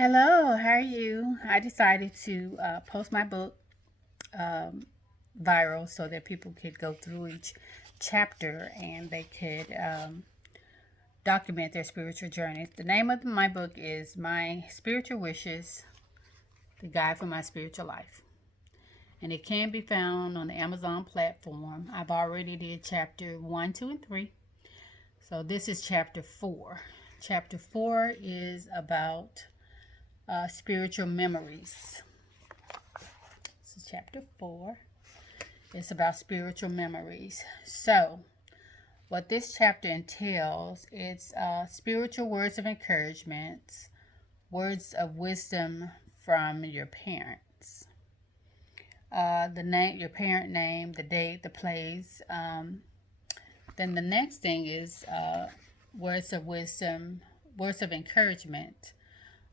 Hello, how are you? I decided to post my book um, viral so that people could go through each chapter and they could document their spiritual journeys. The name of my book is My Spiritual Wishes, The Guide for My Spiritual Life. And it can be found on the Amazon platform. I've already did chapter 1, 2, and 3. So this is chapter 4. Chapter 4 is about spiritual memories. This is chapter 4. It's about spiritual memories. So, what this chapter entails, it's spiritual words of encouragement, words of wisdom from your parents. The name, your parent name, the date, the place. Then the next thing is words of wisdom, words of encouragement,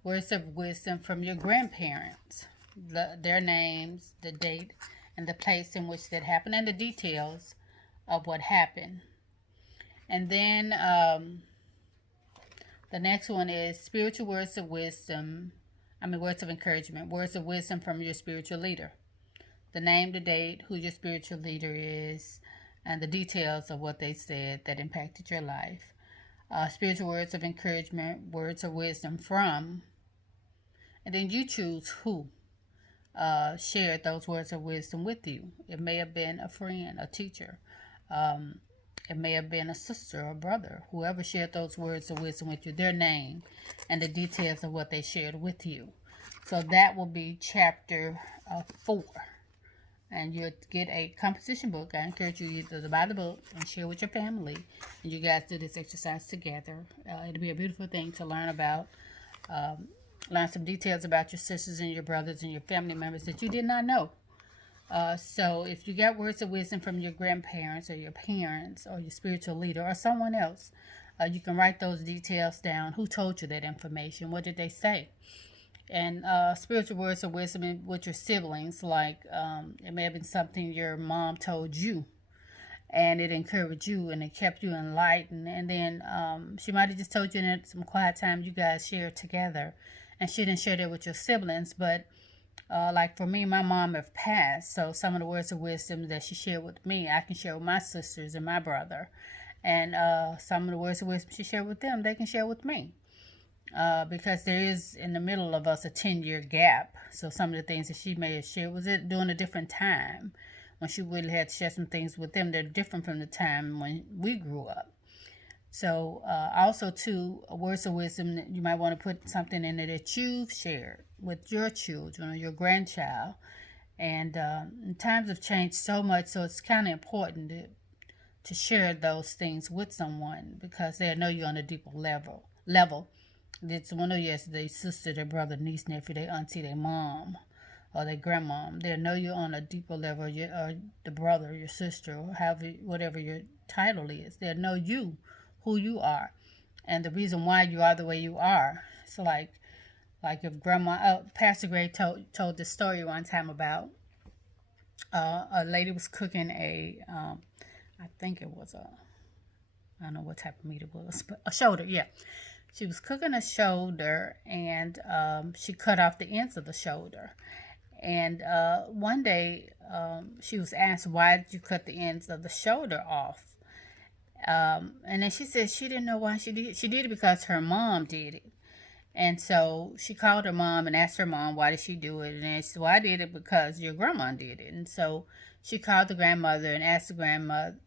words of wisdom from your grandparents, their names, the date, and the place in which that happened, and the details of what happened. And then the next one is spiritual words of wisdom. Words of encouragement, words of wisdom from your spiritual leader. The name, the date, who your spiritual leader is, and the details of what they said that impacted your life. Spiritual words of encouragement, words of wisdom from, and then you choose who shared those words of wisdom with you. It may have been a friend, a teacher. It may have been a sister or brother, whoever shared those words of wisdom with you, their name and the details of what they shared with you. So that will be chapter 4. And you'll get a composition book. I encourage you to buy the book and share with your family. And you guys do this exercise together. It'll be a beautiful thing to learn about. Learn some details about your sisters and your brothers and your family members that you did not know. So if you got words of wisdom from your grandparents or your parents or your spiritual leader or someone else, you can write those details down. Who told you that information? What did they say? And spiritual words of wisdom with your siblings, like it may have been something your mom told you and it encouraged you and it kept you enlightened. And then she might have just told you in some quiet time you guys shared together, and she didn't share that with your siblings. But like for me, my mom have passed, so some of the words of wisdom that she shared with me, I can share with my sisters and my brother. And some of the words of wisdom she shared with them, they can share with me. Because there is in the middle of us a 10-year gap. So some of the things that she may have shared was it during a different time when she really had to share some things with them. They're different from the time when we grew up. So also too, words of wisdom, you might want to put something in there that you've shared with your children or your grandchild. And times have changed so much, so it's kind of important to share those things with someone because they'll know you on a deeper level. It's one of your their sister, their brother, niece, nephew, their auntie, their mom, or their grandmom. They'll know you on a deeper level, or the brother, your sister, or however, whatever your title is. They'll know you, who you are, and the reason why you are the way you are. So like if grandma, Pastor Gray told this story one time about a lady was cooking I think it was I don't know what type of meat it was, but a shoulder, yeah. She was cooking a shoulder and she cut off the ends of the shoulder. And one day she was asked, why did you cut the ends of the shoulder off? And then she said she didn't know why she did it. She did it because her mom did it. And so she called her mom and asked her mom, why did she do it? And she said, well, I did it because your grandma did it. And so she called the grandmother and asked the grandmother,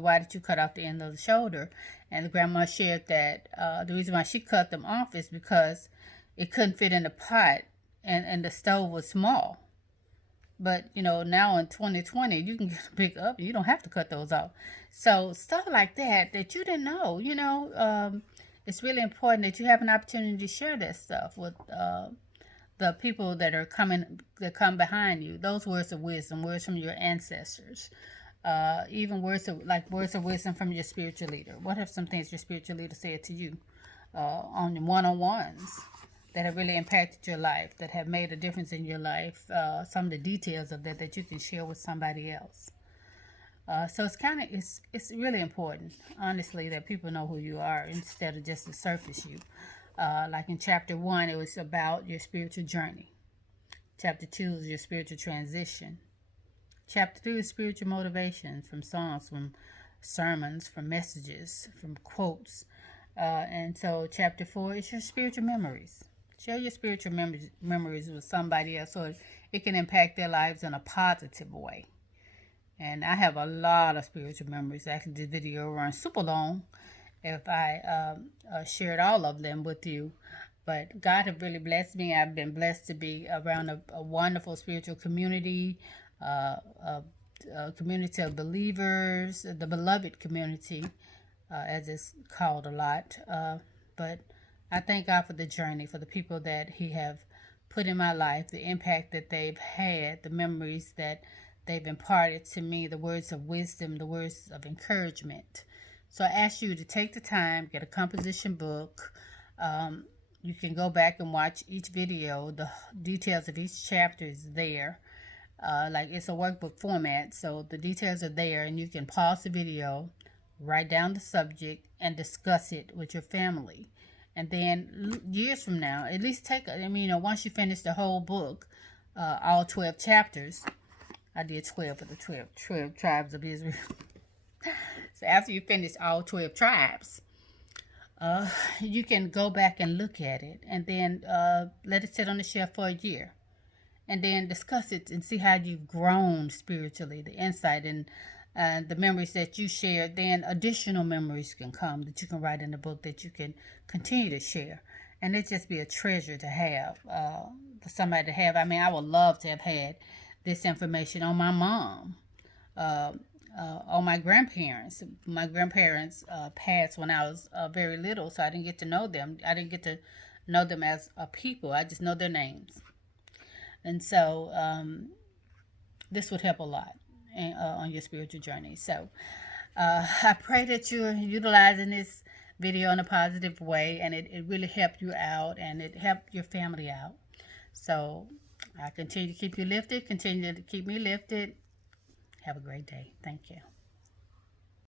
why did you cut off the end of the shoulder? And the grandma shared that the reason why she cut them off is because it couldn't fit in the pot and the stove was small. But, now in 2020, you can get a big oven. You don't have to cut those off. So stuff like that you didn't know, it's really important that you have an opportunity to share that stuff with the people that come behind you. Those words of wisdom, words from your ancestors. Even words of wisdom from your spiritual leader. What have some things your spiritual leader said to you on one-on-ones that have really impacted your life, that have made a difference in your life? Some of the details of that you can share with somebody else. So it's really important, honestly, that people know who you are instead of just the surface you. Like in chapter 1, it was about your spiritual journey. Chapter 2 is your spiritual transition. Chapter 3 is spiritual motivation, from songs, from sermons, from messages, from quotes. And so chapter 4 is your spiritual memories. Share your spiritual memories with somebody else so it can impact their lives in a positive way. And I have a lot of spiritual memories. Actually, this video runs super long if I shared all of them with you. But God has really blessed me. I've been blessed to be around a wonderful spiritual community, a community of believers, the beloved community, as it's called a lot. But I thank God for the journey, for the people that He have put in my life, the impact that they've had, the memories that they've imparted to me, the words of wisdom, the words of encouragement. So I ask you to take the time, get a composition book. You can go back and watch each video. The details of each chapter is there. Like it's a workbook format, so the details are there, and you can pause the video, write down the subject, and discuss it with your family. And then years from now, at least once you finish the whole book, all 12 chapters, I did 12 for the 12 tribes of Israel. So after you finish all 12 tribes, you can go back and look at it, and then let it sit on the shelf for a year, and then discuss it and see how you've grown spiritually, the insight and the memories that you shared. Then additional memories can come that you can write in the book that you can continue to share, and it just be a treasure to have, for somebody to have. I mean, I would love to have had this information on my mom, on my grandparents. My grandparents passed when I was very little, so I didn't get to know them. I didn't get to know them as a people. I just know their names. And so this would help a lot on your spiritual journey. So I pray that you're utilizing this video in a positive way, and it really helped you out, and it helped your family out. So I continue to keep you lifted. Continue to keep me lifted. Have a great day. Thank you.